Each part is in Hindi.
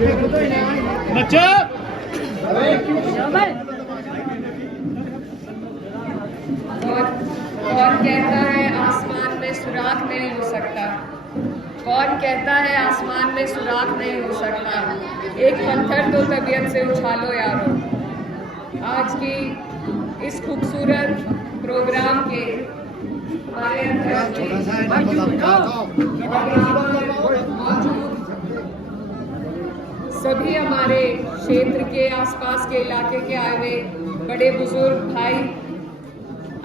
बच्चा कौन कहता है आसमान में सुराख नहीं हो सकता? कौन कहता है आसमान में सुराख नहीं हो सकता? एक पत्थर तो तबीयत से उछालो यारो। आज की इस खूबसूरत प्रोग्राम के हमारे सभी हमारे क्षेत्र के आसपास के इलाके के आए हुए बड़े बुजुर्ग भाई,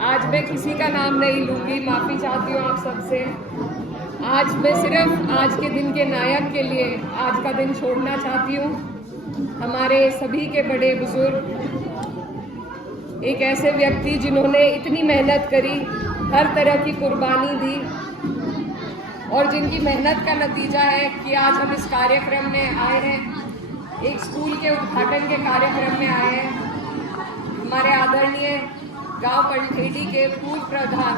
आज मैं किसी का नाम नहीं लूंगी, माफी चाहती हूँ आप सबसे। आज मैं सिर्फ आज के दिन के नायक के लिए आज का दिन छोड़ना चाहती हूँ। हमारे सभी के बड़े बुजुर्ग, एक ऐसे व्यक्ति जिन्होंने इतनी मेहनत करी, हर तरह की कुर्बानी दी और जिनकी मेहनत का नतीजा है कि आज हम इस कार्यक्रम में आए हैं, एक स्कूल के उद्घाटन के कार्यक्रम में आए हैं। हमारे आदरणीय गांव पंठेड़ी के पूर्व प्रधान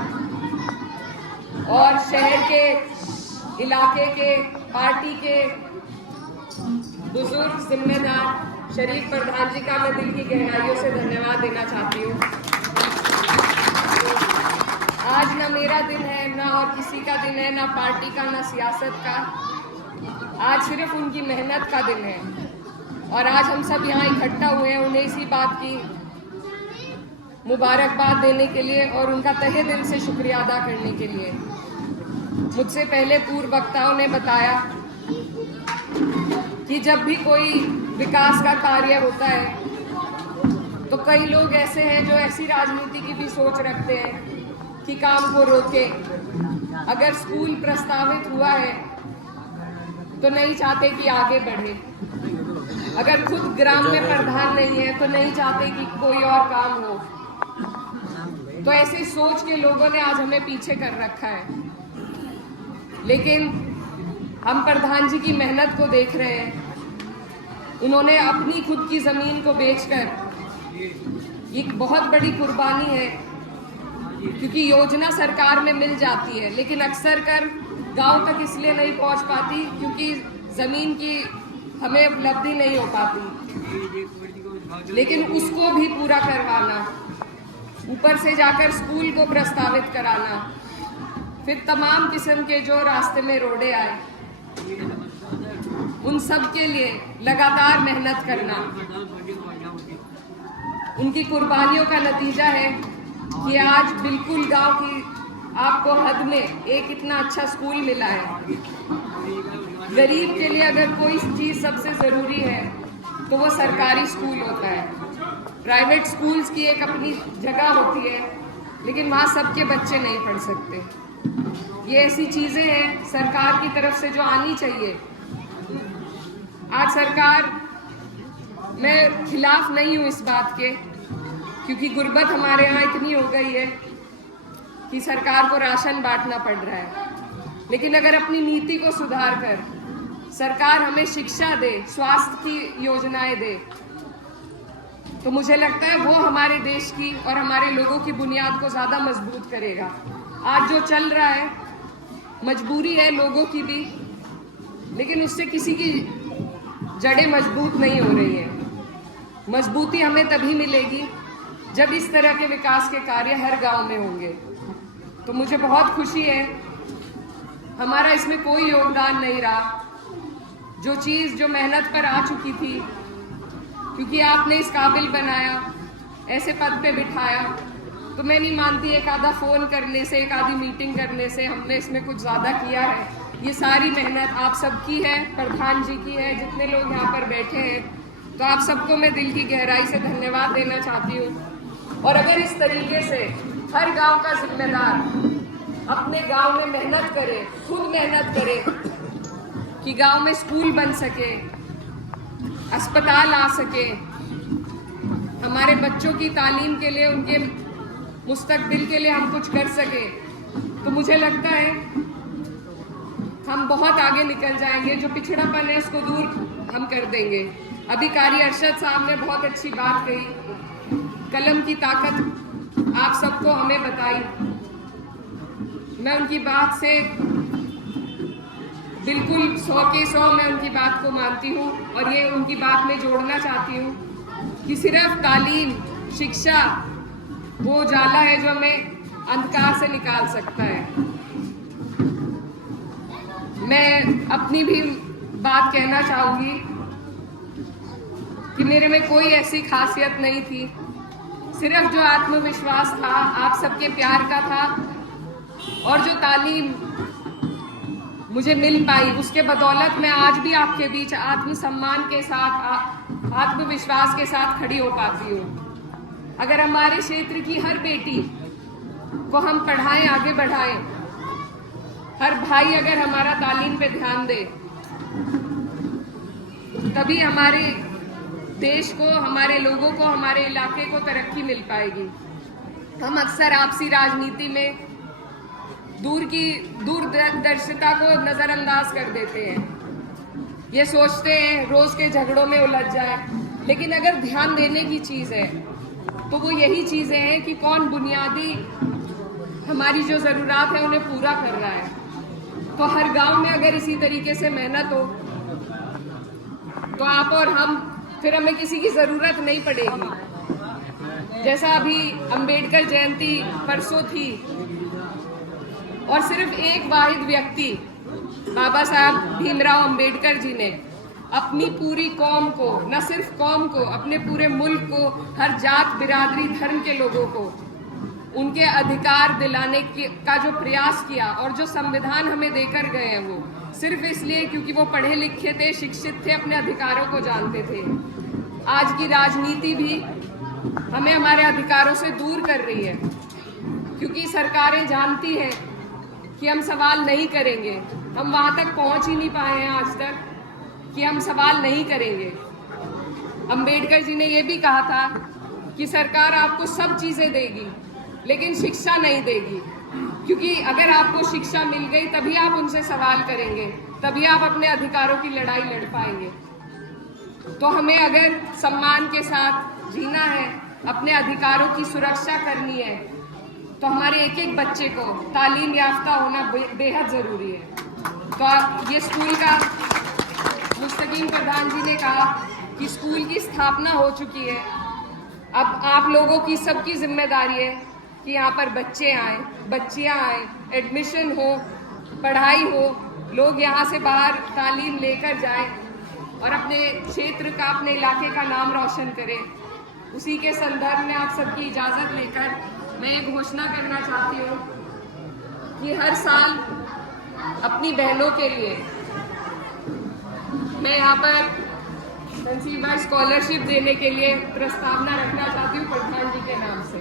और शहर के इलाके के पार्टी के बुजुर्ग जिम्मेदार शरीफ प्रधान जी का मैं दिल की गहराइयों से धन्यवाद देना चाहती हूँ। आज ना मेरा दिन है, ना और किसी का दिन है, ना पार्टी का, ना सियासत का। आज सिर्फ उनकी मेहनत का दिन है और आज हम सब यहाँ इकट्ठा हुए हैं उन्हें इसी बात की मुबारकबाद देने के लिए और उनका तहे दिल से शुक्रिया अदा करने के लिए। मुझसे पहले पूर्व वक्ताओं ने बताया कि जब भी कोई विकास का कार्य होता है तो कई लोग ऐसे हैं जो ऐसी राजनीति की भी सोच रखते हैं कि काम को रोके। अगर स्कूल प्रस्तावित हुआ है तो नहीं चाहते कि आगे बढ़े, अगर खुद ग्राम में प्रधान नहीं है तो नहीं चाहते कि कोई और काम हो। तो ऐसे सोच के लोगों ने आज हमें पीछे कर रखा है, लेकिन हम प्रधान जी की मेहनत को देख रहे हैं। उन्होंने अपनी खुद की जमीन को बेचकर, एक बहुत बड़ी कुर्बानी है क्योंकि योजना सरकार में मिल जाती है लेकिन अक्सर कर गांव तक इसलिए नहीं पहुंच पाती क्योंकि जमीन की हमें उपलब्धि नहीं हो पाती। लेकिन उसको भी पूरा करवाना, ऊपर से जाकर स्कूल को प्रस्तावित कराना, फिर तमाम किस्म के जो रास्ते में रोड़े आए उन सब के लिए लगातार मेहनत करना, उनकी कुर्बानियों का नतीजा है कि आज बिल्कुल गांव की आपको हद में एक इतना अच्छा स्कूल मिला है। गरीब के लिए अगर कोई चीज़ सबसे ज़रूरी है तो वो सरकारी स्कूल होता है। प्राइवेट स्कूल्स की एक अपनी जगह होती है लेकिन वहाँ सबके बच्चे नहीं पढ़ सकते। ये ऐसी चीज़ें हैं सरकार की तरफ से जो आनी चाहिए। आज सरकार, मैं खिलाफ नहीं हूँ इस बात के क्योंकि गुर्बत हमारे यहाँ इतनी हो गई है कि सरकार को राशन बांटना पड़ रहा है, लेकिन अगर अपनी नीति को सुधार कर सरकार हमें शिक्षा दे, स्वास्थ्य की योजनाएं दे, तो मुझे लगता है वो हमारे देश की और हमारे लोगों की बुनियाद को ज़्यादा मजबूत करेगा। आज जो चल रहा है मजबूरी है लोगों की भी, लेकिन उससे किसी की जड़ें मजबूत नहीं हो रही हैं। मजबूती हमें तभी मिलेगी जब इस तरह के विकास के कार्य हर गांव में होंगे। तो मुझे बहुत खुशी है, हमारा इसमें कोई योगदान नहीं रहा। जो चीज़ जो मेहनत पर आ चुकी थी, क्योंकि आपने इस काबिल बनाया, ऐसे पद पे बिठाया, तो मैं नहीं मानती एक आधा फ़ोन करने से, एक आधी मीटिंग करने से हमने इसमें कुछ ज़्यादा किया है। ये सारी मेहनत आप सबकी है, प्रधान जी की है, जितने लोग यहाँ पर बैठे हैं, तो आप सबको मैं दिल की गहराई से धन्यवाद देना चाहती हूँ। और अगर इस तरीके से हर गांव का जिम्मेदार अपने गांव में मेहनत करे, खुद मेहनत करे कि गांव में स्कूल बन सके, अस्पताल आ सके, हमारे बच्चों की तालीम के लिए, उनके मुस्तकबिल के लिए हम कुछ कर सके, तो मुझे लगता है हम बहुत आगे निकल जाएंगे। जो पिछड़ापन है उसको दूर हम कर देंगे। अभी कारी अरशद साहब ने बहुत अच्छी बात कही, कलम की ताकत आप सबको हमें बताई। मैं उनकी बात से बिल्कुल 100 के 100 मैं उनकी बात को मानती हूँ और ये उनकी बात में जोड़ना चाहती हूँ कि सिर्फ तालीम, शिक्षा वो उजाला है जो हमें अंधकार से निकाल सकता है। मैं अपनी भी बात कहना चाहूँगी कि मेरे में कोई ऐसी खासियत नहीं थी, सिर्फ जो आत्मविश्वास था आप सबके प्यार का था और जो तालीम मुझे मिल पाई उसके बदौलत मैं आज भी आपके बीच आत्मसम्मान के साथ, आत्मविश्वास के साथ खड़ी हो पाती हूँ। अगर हमारे क्षेत्र की हर बेटी को हम पढ़ाएं, आगे बढ़ाएं, हर भाई अगर हमारा तालीम पे ध्यान दे, तभी हमारे देश को, हमारे लोगों को, हमारे इलाके को तरक्की मिल पाएगी। हम अक्सर आपसी राजनीति में दूरदर्शिता को नजरअंदाज कर देते हैं। ये सोचते हैं रोज के झगड़ों में उलझ जाए, लेकिन अगर ध्यान देने की चीज है तो वो यही चीजें हैं कि कौन बुनियादी हमारी जो जरूरत है उन्हें पूरा कर रहा है। तो हर गांव में अगर इसी तरीके से मेहनत हो तो आप और हम, फिर हमें किसी की जरूरत नहीं पड़ेगी। जैसा अभी अंबेडकर जयंती परसों थी और सिर्फ एक वाहिद व्यक्ति बाबा साहब भीमराव अंबेडकर जी ने अपनी पूरी कौम को, न सिर्फ कौम को, अपने पूरे मुल्क को, हर जात, बिरादरी, धर्म के लोगों को उनके अधिकार दिलाने का जो प्रयास किया और जो संविधान हमें देकर गए हैं वो सिर्फ इसलिए क्योंकि वो पढ़े लिखे थे, शिक्षित थे, अपने अधिकारों को जानते थे। आज की राजनीति भी हमें हमारे अधिकारों से दूर कर रही है क्योंकि सरकारें जानती हैं कि हम सवाल नहीं करेंगे। हम वहां तक पहुंच ही नहीं पाए हैं आज तक कि हम सवाल नहीं करेंगे। अंबेडकर जी ने यह भी कहा था कि सरकार आपको सब चीजें देगी लेकिन शिक्षा नहीं देगी, क्योंकि अगर आपको शिक्षा मिल गई तभी आप उनसे सवाल करेंगे, तभी आप अपने अधिकारों की लड़ाई लड़ पाएंगे। तो हमें अगर सम्मान के साथ जीना है, अपने अधिकारों की सुरक्षा करनी है, तो हमारे एक एक बच्चे को तालीम याफ्ता होना बेहद ज़रूरी है। तो ये स्कूल का मुस्तकीम प्रधान जी ने कहा कि स्कूल की स्थापना हो चुकी है, अब आप लोगों की सबकी जिम्मेदारी है कि यहाँ पर बच्चे आए, बच्चियाँ आए, एडमिशन हो, पढ़ाई हो, लोग यहाँ से बाहर तालीम लेकर जाएं और अपने क्षेत्र का, अपने इलाके का नाम रोशन करें। उसी के संदर्भ में आप सबकी इजाज़त लेकर मैं एक घोषणा करना चाहती हूँ कि हर साल अपनी बहनों के लिए मैं यहाँ पर कंसीवर स्कॉलरशिप देने के लिए प्रस्तावना रखना चाहती हूँ प्रधान जी के नाम से।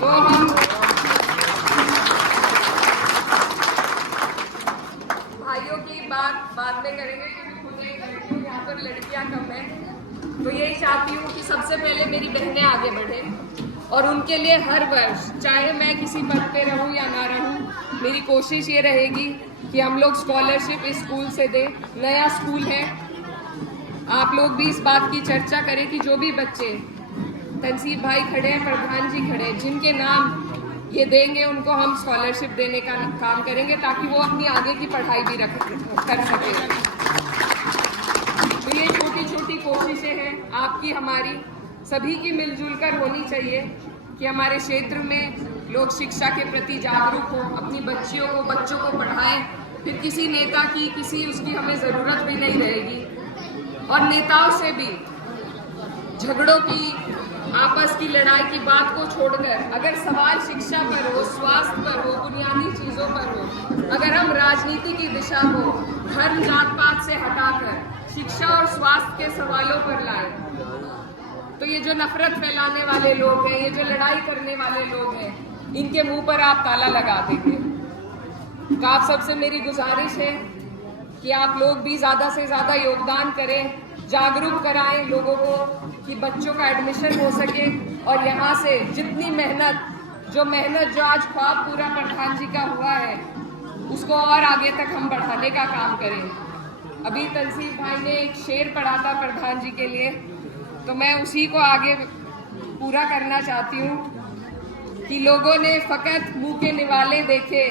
तो हम भाइयों की बात बाद में करेंगे क्योंकि खुद यहाँ पर लड़कियाँ कम हैं। तो यही चाहती हूँ कि सबसे पहले मेरी बहनें आगे बढ़े और उनके लिए हर वर्ष, चाहे मैं किसी पद पे रहूं या ना रहूं, मेरी कोशिश ये रहेगी कि हम लोग स्कॉलरशिप इस स्कूल से दें। नया स्कूल है, आप लोग भी इस बात की चर्चा करें कि जो भी बच्चे, तनसीब भाई खड़े हैं, प्रधान जी खड़े हैं, जिनके नाम ये देंगे उनको हम स्कॉलरशिप देने का काम करेंगे ताकि वो अपनी आगे की पढ़ाई भी कर सकें। तो ये छोटी छोटी कोशिशें हैं आपकी, हमारी सभी की मिलजुल कर होनी चाहिए कि हमारे क्षेत्र में लोग शिक्षा के प्रति जागरूक हो, अपनी बच्चों को पढ़ाएं। फिर किसी नेता की, किसी उसकी हमें ज़रूरत भी नहीं रहेगी। और नेताओं से भी झगड़ों की, आपस की लड़ाई की बात को छोड़कर अगर सवाल शिक्षा पर हो, स्वास्थ्य पर हो, बुनियादी चीज़ों पर हो, अगर हम राजनीति की दिशा को धर्म जात पात से हटाकर शिक्षा और स्वास्थ्य के सवालों पर लाएं, तो ये जो नफरत फैलाने वाले लोग हैं, ये जो लड़ाई करने वाले लोग हैं, इनके मुंह पर आप ताला लगा देंगे। तो आप सबसे मेरी गुजारिश है कि आप लोग भी ज़्यादा से ज़्यादा योगदान करें, जागरूक कराएं लोगों को कि बच्चों का एडमिशन हो सके और यहाँ से जितनी मेहनत जो आज ख्वाब पूरा प्रधान जी का हुआ है, उसको और आगे तक हम बढ़ाने का काम करें। अभी तनसीब भाई ने एक शेर पढ़ा था प्रधान जी के लिए, तो मैं उसी को आगे पूरा करना चाहती हूँ कि लोगों ने फकत मुंह के निवाले देखे,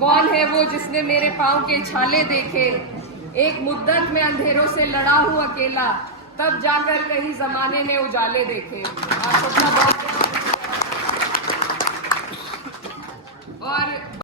कौन है वो जिसने मेरे पाँव के छाले देखे, एक मुद्दत में अंधेरों से लड़ा हूं अकेला, तब जाकर कहीं जमाने ने उजाले देखे। आप सबका बहुत